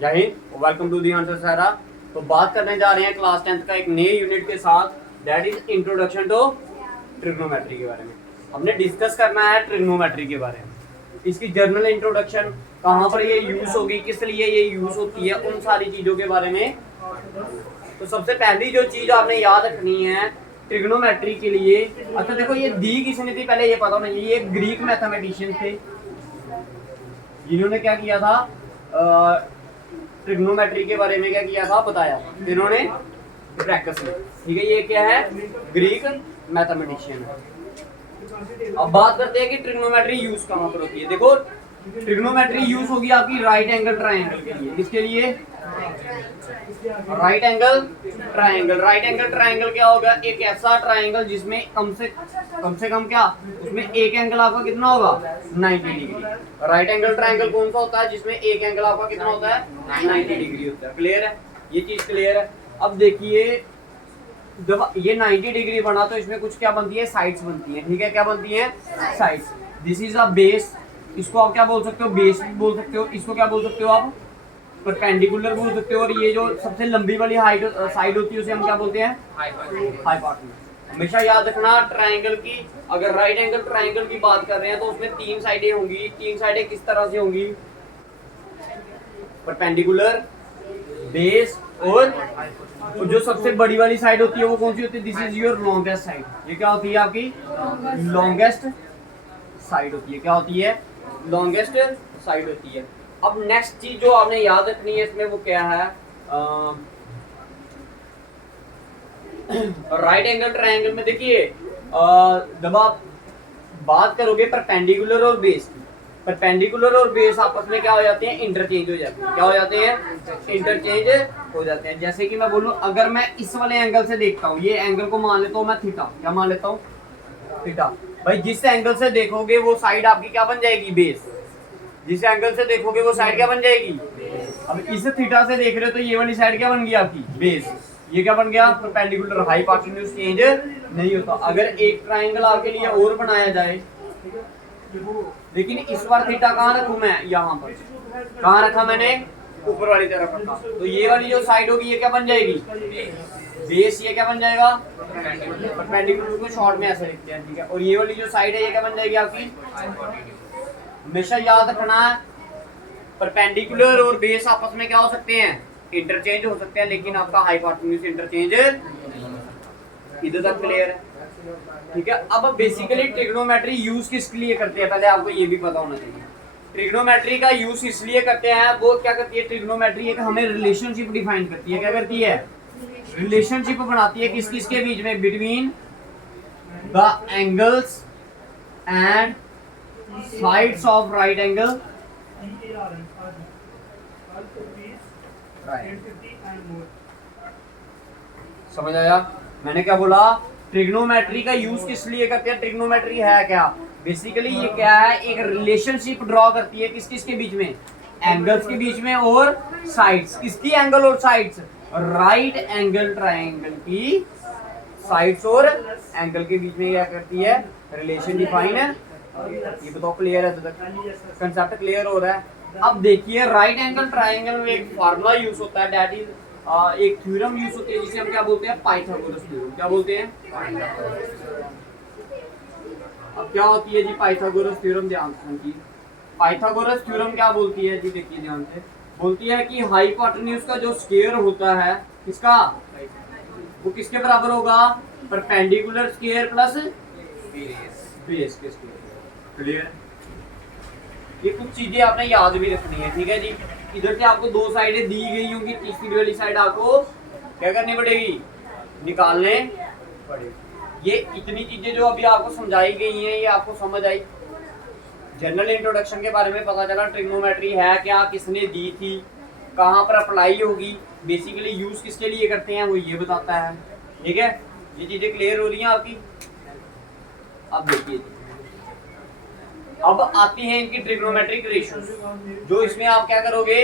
जय हिंद, welcome to the answer सारा। तो बात करने जा रहे हैं क्लास 10th का एक नए यूनिट के साथ, that is introduction to trigonometry के बारे में। हमने डिस्कस करना है ट्रिग्नोमेट्री के बारे में, इसकी जर्नल इंट्रोडक्शन, कहाँ पर ये यूज होगी, किस लिए ये यूज होती है, उन सारी चीजों के बारे में। तो सबसे पहली जो चीज आपने याद रखनी है ट्रिग्नोमेट्री के लिए, अच्छा देखो ये दी किसने थी पहले ये पता होना चाहिए। ये ग्रीक मैथमेटिशियन थे जिन्होंने क्या किया था, ट्रिग्नोमेट्री के बारे में क्या किया था बताया इन्होंने ब्रैकेट्स में। ठीक है, ये क्या है, ग्रीक मैथमेटिशियन है। अब बात करते हैं कि ट्रिग्नोमेट्री यूज कहाँ पर होती है। देखो ट्रिग्नोमेट्री यूज होगी आपकी राइट एंगल ट्रायंगल के लिए। किसके लिए? Right angle triangle. Right angle triangle क्या होगा? एक ऐसा ट्रायंगल जिसमें कम से कम क्या, उसमें एक एंगल आपका कितना होगा, 90 डिग्री। राइट एंगल ट्रायंगल कौन सा होता है जिसमें एक एंगल आपका कितना होता है, 90 डिग्री होता है। क्लियर है, ये चीज क्लियर है। अब देखिए जब ये 90 डिग्री बना तो इसमें कुछ क्या बनती है, साइड्स बनती है। ठीक है, क्या बनती है, sides. This is a base. इसको आप क्या बोल सकते हो, बेस बोल सकते हो। इसको क्या बोल सकते हो आप, परपेंडिकुलर बोल सकते हो। और ये जो सबसे लंबी वाली हाइट साइड होती है उसे हम क्या बोलते हैं, हाइपोटेन्यूज। हमेशा याद रखना ट्रायंगल की, अगर राइट एंगल ट्रायंगल की बात कर रहे हैं तो उसमें तीन साइडें होंगी। तीन साइडें किस तरह से होंगी, परपेंडिकुलर, बेस और जो सबसे बड़ी वाली साइड होती है वो कौन सी होती है, this is your longest side. ये क्या होती है आपकी, लॉन्गेस्ट साइड होती है। क्या होती है, लॉन्गेस्ट साइड होती है। अब नेक्स्ट चीज जो आपने याद रखनी है इसमें वो क्या है, राइट एंगल ट्रायंगल में देखिए जब आप बात करोगे परपेंडिकुलर और बेस की, परपेंडिकुलर और बेस आपस में क्या हो जाते हैं, इंटरचेंज हो जाते हैं। क्या हो जाते हैं, इंटरचेंज हो जाते हैं। जैसे कि मैं बोलूं, अगर मैं इस वाले एंगल से देखता हूँ, ये एंगल को मान लेता हूँ मैं थीटा। क्या मान लेता हूँ, थीटा। भाई जिस एंगल से देखोगे वो साइड आपकी क्या बन जाएगी, बेस। जिस एंगल से देखोगे वो साइड क्या बन जाएगी। अब इस थीटा से देख रहे हो तो ये वाली साइड क्या बन गई आपकी, बेस। ये क्या बन गया, परपेंडिकुलर। हाइपोटेन्यूज चेंज नहीं होता। अगर एक ट्रायंगल आपके लिए और बनाया जाए, लेकिन इस बार थीटा कहाँ रखूं मैं, यहाँ पर। कहाँ रखा मैंने, ऊपर वाली तरफ रखा। तो ये वाली जो साइड होगी ये क्या बन जाएगी, बेस। ये क्या बन जाएगा, परपेंडिकुलर को शॉर्ट में ऐसे लिखते हैं। ठीक है, और ये वाली जो साइड है ये क्या बन जाएगी आपकी। हमेशा याद रखना परपेंडिकुलर और बेस आपस में क्या हो सकते हैं, इंटरचेंज हो सकते हैं, लेकिन आपका हाइपोटेन्यूज इंटरचेंज इधर तक क्लियर है। ठीक है, अब बेसिकली ट्रिग्नोमेट्री यूज किस लिए करते हैं पहले आपको ये भी पता होना चाहिए। ट्रिग्नोमेट्री का यूज इसलिए करते हैं, वो क्या करती है ट्रिग्नोमेट्री, एक हमें रिलेशनशिप डिफाइन करती है। क्या करती है, रिलेशनशिप बनाती है किस किस के बीच में, between the angles and sides of right angle समझ आया मैंने क्या बोला। ट्रिग्नोमेट्री का यूज किस लिए करते हैं, ट्रिग्नोमेट्री है क्या, बेसिकली ये क्या है, एक रिलेशनशिप ड्रॉ करती है किस किस के बीच में, एंगल्स के बीच में और साइड्स। किसकी, एंगल और साइड्स, राइट एंगल ट्रायंगल की साइड्स और एंगल के बीच में क्या करती है, रिलेशन डिफाइन है। ये बताओ क्लियर है, तो कंसेप्ट क्लियर हो रहा है। अब देखिए राइट एंगल ट्रायंगल में एक फार्मूला यूज होता है, दैट इज एक थ्योरम यूज होती है जिसे हम क्या बोलते हैं, पाइथागोरस थ्योरम। क्या बोलते हैं, अब क्या होती है जी पाइथागोरस थ्योरम, ध्यान से समझिए। पाइथागोरस थ्योरम क्या बोलती है जी, देखिए ध्यान से, बोलती है कि हाइपोटेन्यूज का जो स्क्वायर होता है किसका, वो किसके बराबर होगा, परपेंडिकुलर स्क्वायर प्लस बेस के स्क्वायर। क्लियर, ये कुछ चीजें आपने याद भी रखनी है। ठीक है जी, इधर से आपको दो साइडें दी गई होंगी, तीसरी वाली साइड आपको क्या करनी पड़ेगी, निकालने पड़ेगी। ये इतनी चीजें जो अभी आपको समझाई गई हैं ये आपको समझ आई। जनरल इंट्रोडक्शन के बारे में पता चला, ट्रिग्नोमेट्री है क्या, किसने दी थी, कहाँ पर अप्लाई होगी, बेसिकली यूज किसके लिए करते हैं वो ये बताता है। ठीक है, ये चीजें क्लियर हो रही हैं आपकी। अब देखिए अब आती हैं इनकी ट्रिग्नोमेट्रिक रेशियोज, जो इसमें आप क्या करोगे,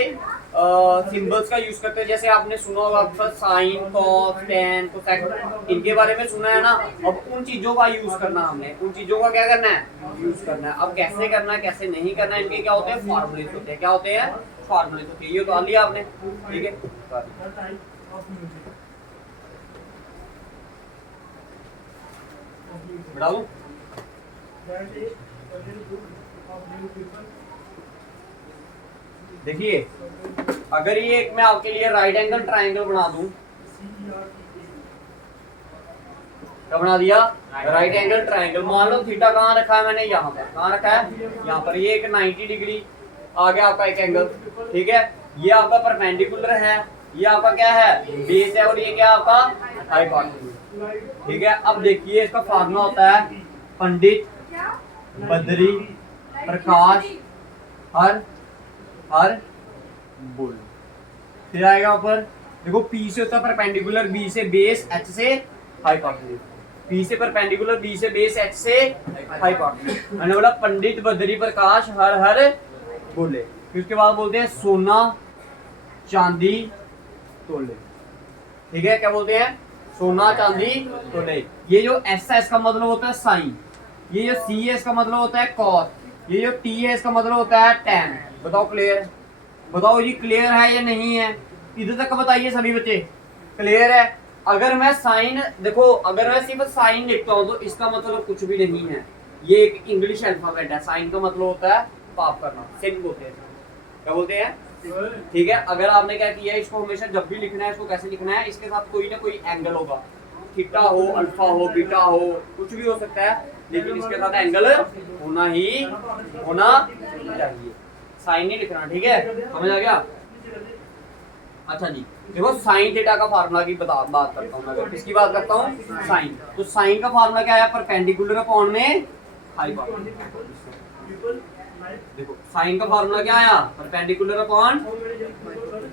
सिंबल्स का यूज करते हैं, जैसे आपने सुना होगा अक्सर साइन, कॉस, टेन, कोसेक, इनके बारे में सुना है ना। अब उन चीजों का यूज करना, हमने उन चीजों का क्या करना है, यूज करना है। अब कैसे करना है कैसे नहीं करना है, इनके क्या होते हैं, फॉर्मूलेस होते हैं। क्या होते हैं, फॉर्मूलेस होते हैं। ये तो लिया आपने, ठीक है। बढ़ा दूं? देखिए अगर ये एक मैं आपके लिए राइट एंगल ट्राइंगल बना दूं, क्या बना दिया, राइट एंगल ट्राइंगल। मान लो थीटा कहाँ रखा है मैंने, यहाँ पर। कहाँ रखा है, यहाँ पर। ये एक 90 डिग्री आ गया आपका एक एंगल, ठीक है। ये आपका परपेंडिकुलर है, ये आपका क्या है, बेस है, और ये क्या आपका हाइपोटेन्यूज, ठीक है। अब देखिए इसका फार्मूला होता है पंडित बद्री प्रकाश हर हर बुल। फिर आएगा ऊपर, देखो पी से होता है परपेंडिकुलर, बी से बेस, एच से हाइपोटेन्यूज। पी से परपेंडिकुलर, बी से बेस, एच से हाइपोटेन्यूज। मैंने बोला पंडित बद्री प्रकाश हर हर बोले। फिर उसके बाद बोलते हैं सोना चांदी तोले, ठीक है। क्या बोलते हैं, सोना चांदी तोले। ये जो एस है इसका मतलब होता है साइन, ये जो सी है इसका मतलब होता है कॉस, ये जो टी है इसका मतलब होता है टैन। बताओ क्लियर, बताओ जी क्लियर है या नहीं है, इधर तक बताइए सभी बच्चे, क्लियर है। अगर मैं साइन, देखो अगर मैं सिर्फ साइन लिखता हूँ तो इसका मतलब कुछ भी नहीं है, ये एक इंग्लिश अल्फाबेट है। साइन का मतलब होता है पाप करना, सिन बोलते हैं, क्या बोलते हैं, ठीक है। अगर आपने क्या किया है, इसको हमेशा जब भी लिखना है, इसको कैसे लिखना है, इसके साथ कोई ना कोई एंगल होगा, थीटा हो, अल्फा हो, बीटा हो, कुछ भी हो सकता है, लेकिन इसके साथ एंगल होना ही होना चाहिए। साइन नहीं लिखना, ठीक है, समझ आ गया। अच्छा जी, देखो साइन थीटा का फार्मूला की बात करता हूँ मैं। किसकी बात करता हूँ, साइन। तो साइन का फार्मूला क्या है, परपेंडिकुलर अपॉन में हाइपोटेन्यूज। देखो साइन का फार्मूला क्या आया, परपेंडिकुलर अपॉन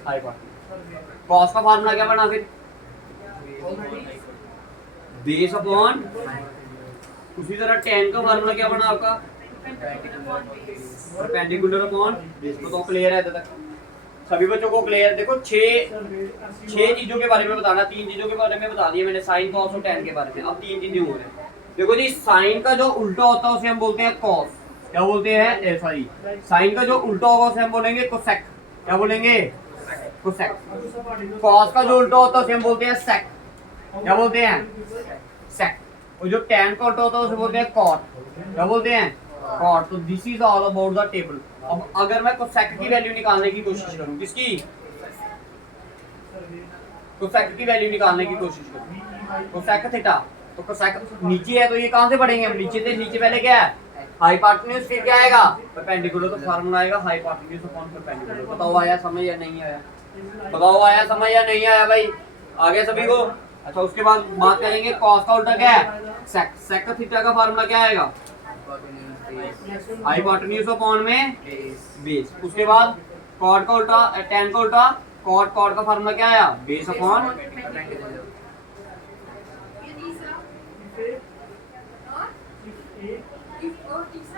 हाइपोटेन्यूज। कॉस का फार्मूला क्या बना, फिर बेस अपॉन। उसी तरह टेन का फार्मूला क्या बना आपका, परपेंडिकुलर अपॉन बेस। तो क्लियर है तक सभी बच्चों को, क्लियर। देखो छह चीजों के बारे में बताना, 3 चीजों के बारे में बता दिया मैंने, साइन कॉस और टेन के बारे में। अब 3 चीजें हो रही हैं। देखो जी, साइन का जो उल्टा होता है उसे हम बोलते हैं कॉस। क्या बोलते हैं, सॉरी, साइन का जो उल्टा होगा उसे हम बोलेंगे कोसेक। क्या बोलेंगे, कोसेक। कॉस का जो उल्टा होता है उसे हम बोलते हैं सेक। क्या बोलते हैं, सेक। और जो टेन का उल्टा होता है उसे बोलते हैं कॉट। क्या बोलते हैं, कॉट। तो this is all about the table. अब अगर मैं कोसेक की वैल्यू निकालने की कोशिश करूं, किसकी, कोसेक की वैल्यू निकालने की कोशिश करूं, कोसेक थीटा, तो कोसेक नीचे है तो ये कहां से पढ़ेंगे हम, नीचे से। नीचे पहले क्या है, हाइपोटेन्यूज, फिर क्या आएगा, परपेंडिकुलर। तो फार्मूला आएगा हाइपोटेन्यूज अपॉन परपेंडिकुलर। बताओ आया समझ या नहीं आया, बताओ आया समझ या नहीं आया भाई, आ गया सभी को। अच्छा, उसके बाद बात करेंगे कॉस का उल्टा क्या है, सेक। सेक का थीटा का फार्मूला क्या आएगा, हाइपोटेन्यूज अपॉन में बेस। उसके बाद कॉट का उल्टा, टेन का उल्टा कॉट। कॉट का फार्मूला क्या आया, बेस अपॉन।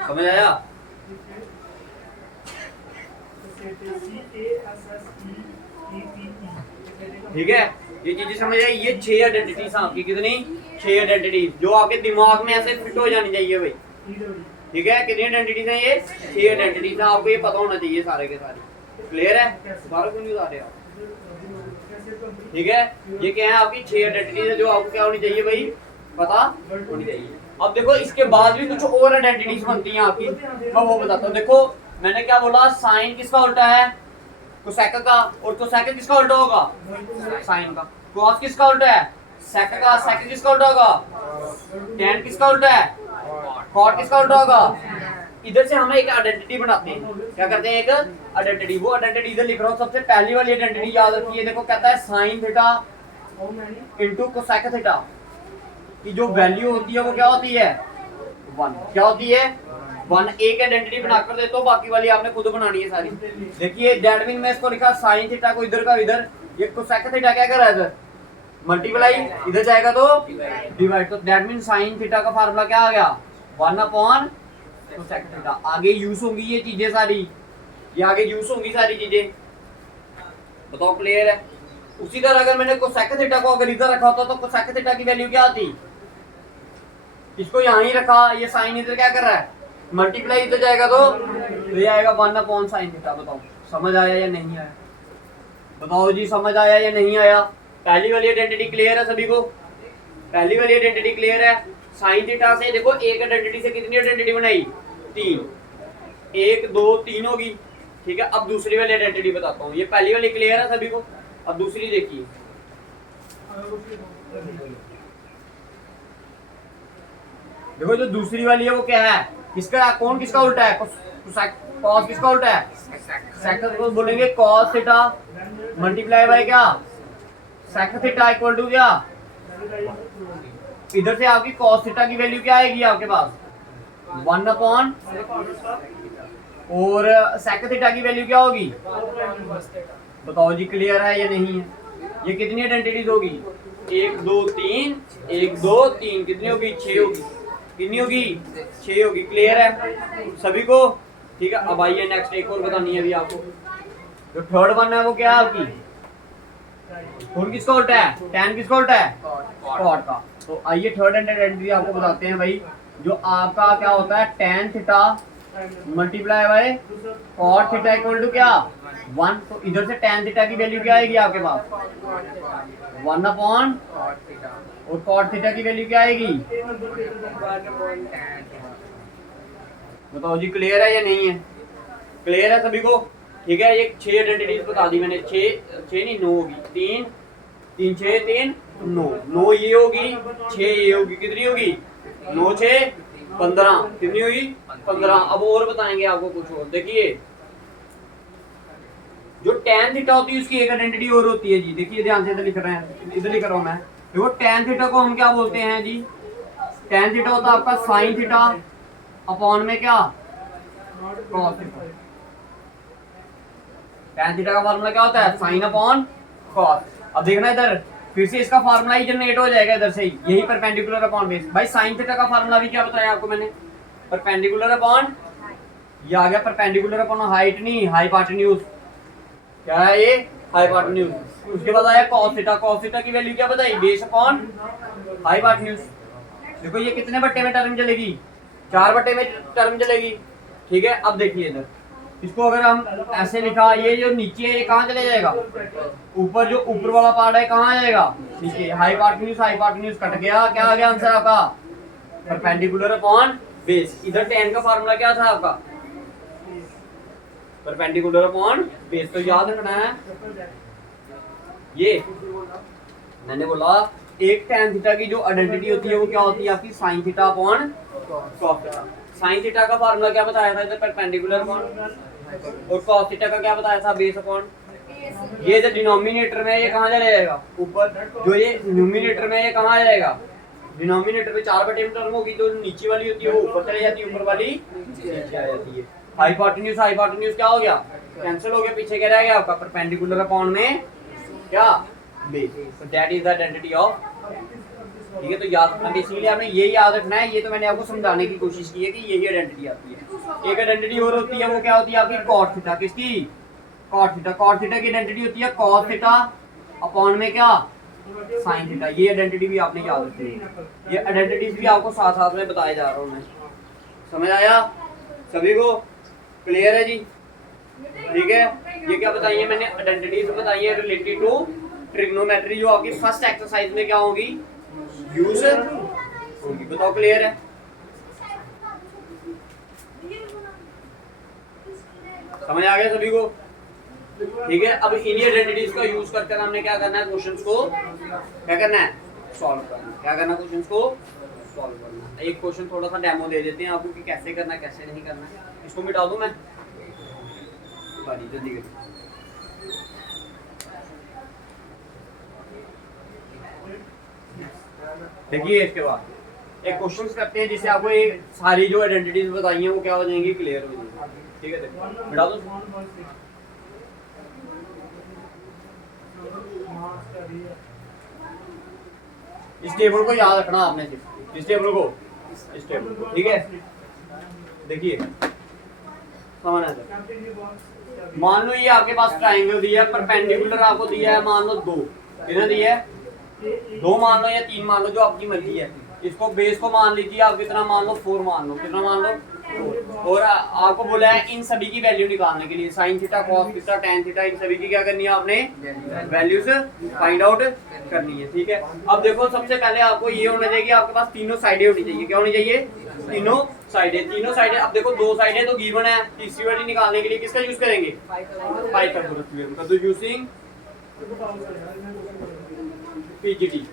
समझ आया, ठीक है। ये चीजें समझ आई। ये 6 आइडेंटिटीज आपकी, कितनी, 6 आइडेंटिटीज जो आपके दिमाग में ऐसे फिट हो जानी चाहिए भाई, ठीक है। कितनी आइडेंटिटीज हैं ये, 6 आइडेंटिटीज हैं। आपको ये पता होना चाहिए सारे के सारे, क्लियर है, सारे क्यों नहीं बता रहे आप, ठीक है। ये क्या है, आपकी 6 आइडेंटिटीज है जो आपको क्या होनी चाहिए भाई, पता होनी चाहिए। अब देखो इसके बाद भी कुछ और आइडेंटिटीज बनती हैं आपकी, मैं वो बताता हूँ। देखो मैंने क्या बोला, साइन किसका उल्टा है, कोसेक का। और कोसेक किसका उल्टा होगा, साइन का। कॉस किसका उल्टा है, सेक का। सेक किसका उल्टा होगा, टेन किसका उल्टा है, कॉट किसका उल्टा होगा। इधर से हम एक आइडेंटिटी बनाते हैं, क्या करते हैं, एक आइडेंटिटी। वो आइडेंटिटी इधर लिख रहा हूँ। सबसे पहली वाली आइडेंटिटी याद रखिए। देखो कहता है sine theta into cosec theta की जो वैल्यू होती है वो क्या होती है, 1। क्या होती है, 1। एक आइडेंटिटी बनाकर देता हूं, बाकी वाली आपने खुद बनानी है सारी। देखिए दैट मीन मैं इसको लिखा साइन थीटा को इधर का इधर, ये कोसेक थीटा क्या कर रहा है इधर, मल्टीप्लाई, इधर जाएगा तो डिवाइड। तो दैट मीन साइन थीटा का फार्मूला क्या आ गया, 1 अपॉन कोसेक थीटा। आगे यूज होंगी ये चीजें सारी, ये आगे यूज होंगी सारी चीजें, बताओ क्लियर है। उसी तरह अगर मैंने कोसेक थीटा को अगर इधर रखा होता तो कोसेक थीटा की वैल्यू क्या आती, इसको यहां ही रखा, ये साइन इधर क्या कर रहा है, मल्टीप्लाई इधर जाएगा तो ये आएगा 1 sin थीटा। बताओ समझ आया या नहीं आया, बताओ जी समझ आया या नहीं आया। पहली वाली आइडेंटिटी क्लियर है सभी को, पहली वाली आइडेंटिटी क्लियर है। साइन थीटा से देखो एक आइडेंटिटी से कितनी आइडेंटिटी बनाई, 3, 1 2 3 होगी, ठीक है। अब दूसरी वाली आइडेंटिटी बताता हूँ, ये पहली वाली क्लियर है सभी को, अब दूसरी देखिए। देखो जो दूसरी वाली है वो क्या है, किसका कौन किसका उल्टा है, कॉस किसका उल्टा है, सेक को बोलेंगे कॉस थीटा मल्टीप्लाई बाय क्या, सेक थीटा इक्वल टू क्या, इधर से आपकी कॉस थीटा की वैल्यू क्या आएगी आपके पास 1 और सेक थीटा की वैल्यू क्या होगी, बताओ जी क्लियर है या नहीं है। ये कितनी आइडेंटिटीज होगी, 1 2 3 1 2 3 कितनी होगी, 6 होगी, कितनी होगी 6 होगी। क्लियर है सभी को, ठीक है। अब आइए नेक्स्ट एक और बतानी है अभी आपको, जो थर्ड वन है वो क्या है आपकी, कौन किसका उल्टा है, tan किसका उल्टा है, cot का। तो आइए थर्ड आइडेंटिटी आपको बताते हैं भाई, जो आपका क्या होता है tan theta multiply by cot theta equal to क्या 1। तो इधर से tan थीटा की वैल्यू क्या आएगी आपके पास 1 और cot थीटा की वैल्यू क्या आएगी, बताओ जी क्लियर है या नहीं है, क्लियर है सभी को, ठीक है। ये 6 आइडेंटिटीज बता दी मैंने, 6 नहीं 9 होगी, 3 3 6 3 9 ये होगी, 6 ये होगी, कितनी होगी 9 6 15, कितनी होगी 15। अब और बताएंगे आपको कुछ और, देखिए जो tan थीटा होती है उसकी एक आइडेंटिटी और होती है जी, देखिए ध्यान से इधर लिख रहे हैं, इधर लिख रहा हूं मैं। देखो tan थीटा को हम क्या बोलते हैं जी, tan थीटा होता है आपका sin थीटा अपॉन में क्या cos थीटा। tan थीटा का फार्मूला क्या होता है sin अपॉन cos। अब देखना इधर फिर से इसका फार्मूला ही जनरेट हो जाएगा इधर से ही, यही परपेंडिकुलर अपॉन बेस। भाई sin थीटा का फार्मूला भी क्या बताया आपको मैंने, परपेंडिकुलर अपॉन, ये आ गया परपेंडिकुलर अपॉन हाइट नहीं हाइपोटेन्यूज, क्या है ये हाइपोटेन्यूज। उसके बाद आया cos थीटा, cos थीटा की वैल्यू क्या बताई बेस अपॉन हाइपोटेन्यूज। देखो ये कितने बट्टे में टर्म चलेगी, 4 बट्टे में टर्म चलेगी, ठीक है। अब देखिए इधर इसको अगर हम ऐसे लिखा, ये जो नीचे है ये कहाँ चले जाएगा ऊपर, जो ऊपर वाला पार्ट है कहाँ आएगा नीचे, हाइपोटेन्यूज कट गया, क्या आ गया आंसर आपका परपेंडिकुलर अपॉन बेस। इधर tan का फार्मूला क्या था आपका परपेंडिकुलर अपॉन बेस, तो याद रखना है ये मैंने बोला। एक tan थीटा की जो आइडेंटिटी होती है वो क्या होती है आपकी sin theta upon cos theta. sin theta का फार्मूला क्या बताया था इधर परपेंडिकुलर अपॉन, और cos थीटा का क्या बताया था बेस अपॉन। ये जो डिनोमिनेटर में ये कहाँ चला जाएगा ऊपर, जो ये न्यूमिनेटर में ये कहाँ आ जाएगा, डिनोमिनेटर में 4 बटे में टर्म होगी, जो नीचे वाली होती है वो ऊपर चली जाती है, ऊपर वाली नीचे आ जाती है। हाइपोटेन्यूज क्या हो गया कैंसिल हो गया, पीछे क्या रह गया आपका परपेंडिकुलर अपॉन में क्या base. So that is the identity of, ठीक है। तो याद रखना, इसीलिए आपने ये याद रखना है, ये तो मैंने आपको समझाने की कोशिश की है कि यही आइडेंटिटी आती है। एक आइडेंटिटी और होती है, वो क्या होती है आपकी cot थीटा, किसकी cot थीटा। cot थीटा की आइडेंटिटी होती है cos थीटा अपॉन में क्या sin थीटा। ये आइडेंटिटी भी आपने याद रखनी है, ये आइडेंटिटीज भी आपको साथ साथ में बताए जा रहा हूँ मैं, समझ आया सभी को, क्लियर है जी, ठीक है। ये क्या बताई है मैंने, आइडेंटिटीज बताई है रिलेटेड टू ट्रिग्नोमेट्री, जो आपकी फर्स्ट एक्सरसाइज में क्या होगी यूज होगी, बताओ क्लियर है। समझ आ गया सभी को, ठीक है। अब इन्हीं आइडेंटिटीज का यूज करके हमने क्या करना है, क्वेश्चंस को क्या करना है सॉल्व करना है, क्या करना है क्वेश्चंस को सॉल्व करना है। एक क्वेश्चन थोड़ा सा डेमो दे देते हैं आपको कि कैसे करना है कैसे नहीं करना है। इसको मिटा दूं मैं, जल्दी देखिए। इसके बाद एक क्वेश्चन करते हैं जिससे आपको ये सारी जो आइडेंटिटीज बताई हैं वो क्या हो जाएंगी, क्लियर हो जाएंगी, ठीक है। देखो मिटा दो, इस टेबल को याद रखना आपने, सिर्फ इस टेबल को, ठीक है। देखिए समानांतर। मान लो ये आपके पास ट्राइंगल दिया है, परपेंडिकुलर आपको दिया है मान लो 2, कितना दिया है 2 मान लो या 3 मान लो, जो आपकी मर्जी है। इसको बेस को मान लीजिए आप कितना मान लो 4 मान लो, कितना मान लो 4। और आपको बोला है इन सभी की वैल्यू निकालने के लिए, sine theta cos theta tan theta, इन सभी की क्या करनी है आपने वैल्यूज फाइंड आउट करनी है। ठीक है, अब देखो सबसे पहले आपको ये होना चाहिए कि आपके पास तीनों साइडें होनी चाहिए। क्या होनी चाहिए? तीनों साइडें। अब देखो 2 साइडें तो गिवन है, तीसरी वाली निकालने के लिए किसका यूज करेंगे? पाइथागोरस थ्योरम का। तो using PGT,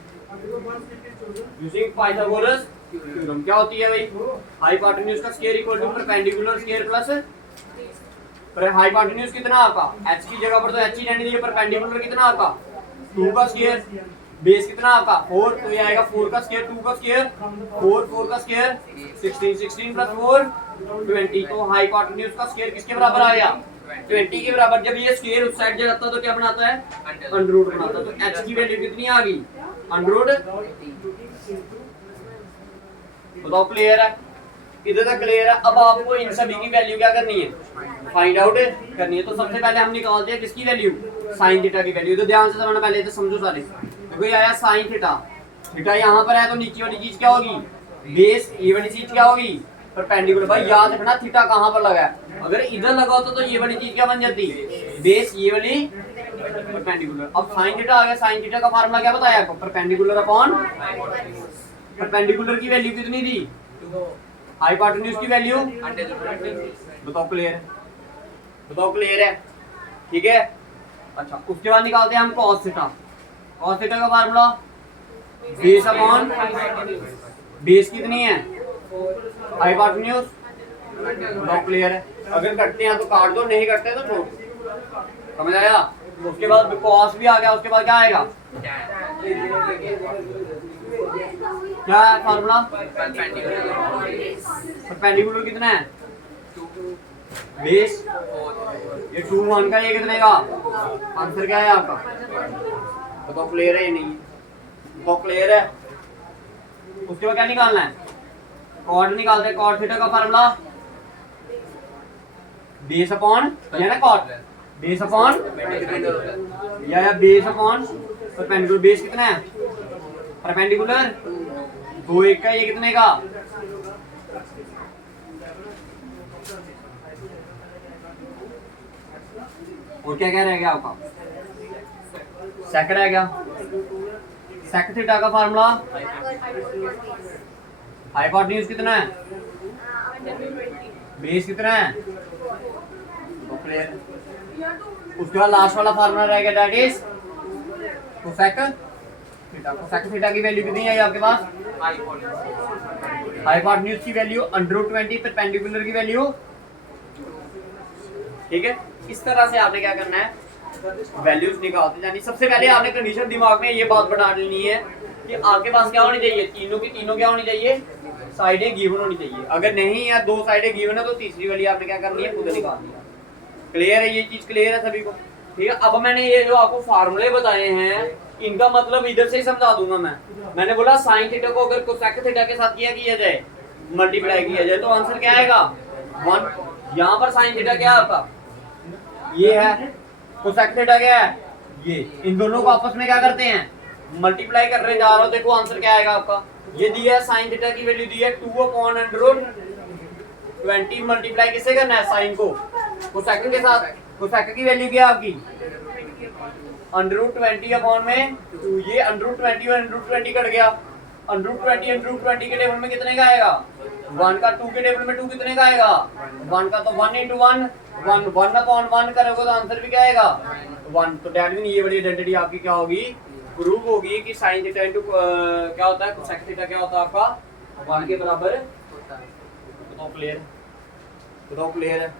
using Pythagoras theorem क्या होती है भाई? हाइपोटेन्यूज का square equal to perpendicular square plus hypotenuse कितना आपका h की जगह पर तो h ही रहने दीजिए, परपेंडिकुलर कितना आपका 2 का स्क्वायर, बेस कितना आपका 4, तो ये आएगा 4 का स्क्वायर 2 का स्क्वायर 4 का स्क्वायर 16 प्लस 4 20। तो हाइपोटेन्यूज का स्क्वायर किसके बराबर आ गया? 20 के बराबर। जब ये स्क्वायर उस साइड जाता है तो क्या बनाता है? अंडर रूट बनाता है। तो h की वैल्यू कितनी आ गई? Under root. बताओ क्लियर है? इधर तक क्लियर है? अब आपको इन सभी की वैल्यू क्या करनी है? फाइंड आउट करनी है। तो सबसे पहले हम निकालते हैं किसकी वैल्यू? साइन थीटा की वैल्यू। तो ध्यान से समझना, पहले तो समझो सारे। देखो ये आया साइन थीटा, थीटा यहाँ पर है तो नीचे वाली चीज क्या होगी? बेस। ये वाली चीज क्या होगी? परपेंडिकुलर। भाई याद रखना थीटा कहाँ पर लगा है, अगर इधर लगा होता तो ये वाली चीज क्या बन जाती? बेस, ये वाली परपेंडिकुलर। अब साइन थीटा आ गया, साइन थीटा का फार्मूला क्या बताया आपको? परपेंडिकुलर अपॉन परपेंडिकुलर की वैल्यू कितनी थी? हाइपोटेन्यूज की वैल्यू। बताओ क्लियर है? बताओ क्लियर है? ठीक है, अच्छा उसके बाद निकालते हैं हम cos थीटा। cos थीटा का फार्मूला बेस अपॉन बेस कितनी है? हाइपोटेन्यूज। बताओ क्लियर है? अगर करते हैं तो काट दो, नहीं करते तो छोड़ दो। समझ आया? उसके बाद cos भी आ गया, उसके बाद क्या आएगा? क्या है फार्मूला? परपेंडिकुलर कितना है? बेस। ये 2 1 का, ये कितने का? आंसर क्या है आपका? बताओ क्लियर है या नहीं? बताओ क्लियर है? उसके बाद क्या निकालना है? कॉट निकालते हैं। कॉट थीटा का फार्मूला बेस अपॉन, या ना कॉट बेस अपॉन या बेस अपॉन परपेंडिकुलर। बेस कितना है? परपेंडिकुलर 2 1 का, ये कितने का? और क्या क्या रह गया आपका? सेक रह गया। सेक थीटा का फार्मूला हाइपोटेन्यूज कितना है? बेस कितना है? उसके बाद लास्ट वाला फार्मूला रह गया, that is cosec theta. Cosec theta की वैल्यू कितनी है आपके पास? हाइपोटेन्यूज की वैल्यू √20, परपेंडिकुलर की वैल्यू। ठीक है, इस तरह से आपने क्या करना है? वैल्यूज निकालते जानी। सबसे पहले आपने कंडीशन दिमाग में ये बात बना लेनी है कि आपके पास क्या होनी चाहिए? तीनों की तीनों क्या होनी चाहिए? साइडें गिवन होनी चाहिए। अगर नहीं है, 2 साइडें गिवन है, तो तीसरी वाली आपने क्या करनी है? खुद निकालनी है। क्लियर है? ये चीज क्लियर है सभी को? ठीक है, अब मैंने ये जो आपको फार्मूले बताए हैं, इनका मतलब इधर से ही समझा दूंगा मैं। मैंने बोला साइन थीटा को अगर कोसेक थीटा के साथ किया जाए, मल्टीप्लाई किया जाए, तो आंसर क्या आएगा? 1। यहाँ पर साइन थीटा क्या है आपका? ये है। कोसेक थीटा क्या है? ये। इन दोनों को आपस में क्या करते हैं? मल्टीप्लाई करने जा रहा हो। देखो आंसर क्या आएगा आपका? ये दिया है साइन थीटा की वैल्यू दी है 2/√20। मल्टीप्लाई किससे करना है? साइन को कोसेक के साथ। कोसेक की वैल्यू क्या है आपकी? √20 अपॉन में 2। ये √20 और √20 कट गया। √20 के टेबल में कितने का आएगा? 1 का। 2 के टेबल में 2 कितने का आएगा? 1 का। तो 1 × 1 1 अपॉन 1 करोगे तो आंसर भी क्या आएगा? 1। तो दैट मीन ये वाली आइडेंटिटी आपकी क्या होगी? प्रूव होगी कि साइन थीटा इनटू क्या होता है? कोसेक थीटा क्या होता है आपका? 1 के बराबर होता है। बताओ क्लियर? बताओ क्लियर है?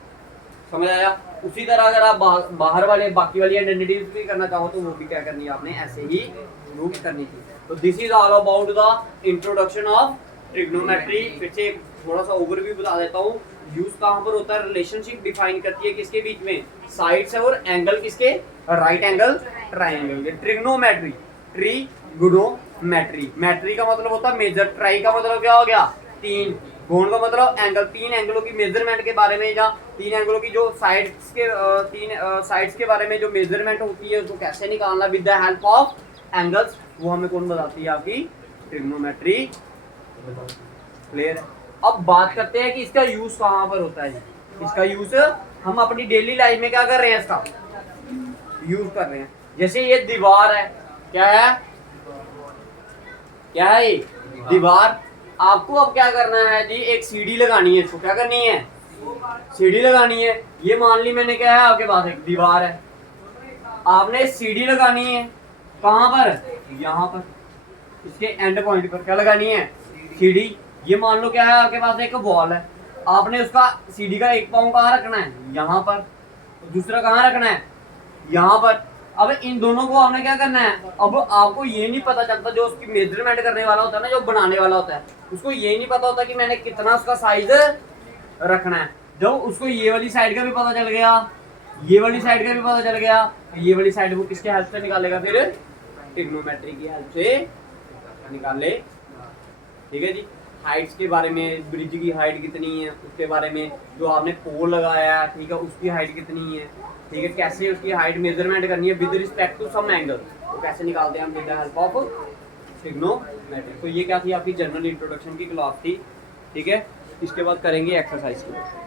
समझ आया? उसी तरह अगर आप बाहर वाले बाकी वाली आइडेंटिटीज भी करना चाहो तो वो भी क्या करनी है आपने? ऐसे ही प्रूव करनी थी। तो this is all about the introduction of trigonometry. फिर से थोड़ा सा ओवरव्यू बता देता हूँ। यूज कहाँ पर होता है? रिलेशनशिप डिफाइन करती है किसके बीच में? साइड्स है और एंगल किसके? Right angle triangle. Trigonometry, trigonometry. मैट्री का मतलब होता है मेजर, ट्राई का मतलब क्या हो गया? 3, कोण का मतलब एंगल, तीन एंगलों की मेजरमेंट के बारे में, या तीन एंगलों की जो साइड्स के तीन साइड्स के बारे में जो मेजरमेंट होती है उसको कैसे निकालना with the help of angles, वो हमें कौन बताती है? आपकी ट्रिग्नोमेट्री। क्लियर है? अब बात करते हैं कि इसका यूज कहाँ पर होता है। इसका यूज हम अपनी डेली लाइफ में क्या कर रहे हैं, इसका यूज कर रहे हैं। जैसे ये दीवार है, क्या है, क्या है ये दीवार। आपको अब क्या करना है जी, एक सीढ़ी लगानी है, इसको क्या करनी है, सीढ़ी लगानी है। ये मान ली मैंने, क्या है आपके पास एक दीवार है, आपने सीढ़ी लगानी है कहाँ पर, यहाँ पर, इसके एंड पॉइंट पर क्या लगानी है, सीढ़ी। ये मान लो क्या है आपके पास एक वॉल है, आपने उसका सीढ़ी का एक पाँव कहाँ रखना है, यहाँ पर, दूसरा कहाँ रखना है, यहाँ पर। अब इन दोनों को आपने क्या करना है, अब आपको ये नहीं पता चलता, जो उसकी मेजरमेंट करने वाला होता है ना, जो बनाने वाला होता है, उसको ये नहीं पता होता कि मैंने कितना उसका साइज रखना है। जब उसको ये वाली साइड का भी पता चल गया, ये वाली साइड का भी पता चल गया, तो ये वाली साइड वो किसके हेल्प से निकालेगा, फिर ट्रिग्नोमेट्री की हेल्प से निकाले। ठीक है जी। हाइट्स के बारे में, ब्रिज की हाइट कितनी है उसके बारे में, जो आपने पोल लगाया है, ठीक है, उसकी हाइट कितनी है, ठीक है, कैसे उसकी हाइट मेजरमेंट करनी है with respect to some angle, तो कैसे निकालते हैं हम with the help of trigonometry. तो ये क्या थी, आपकी जनरल इंट्रोडक्शन की क्लास थी। ठीक है, इसके बाद करेंगे एक्सरसाइज की।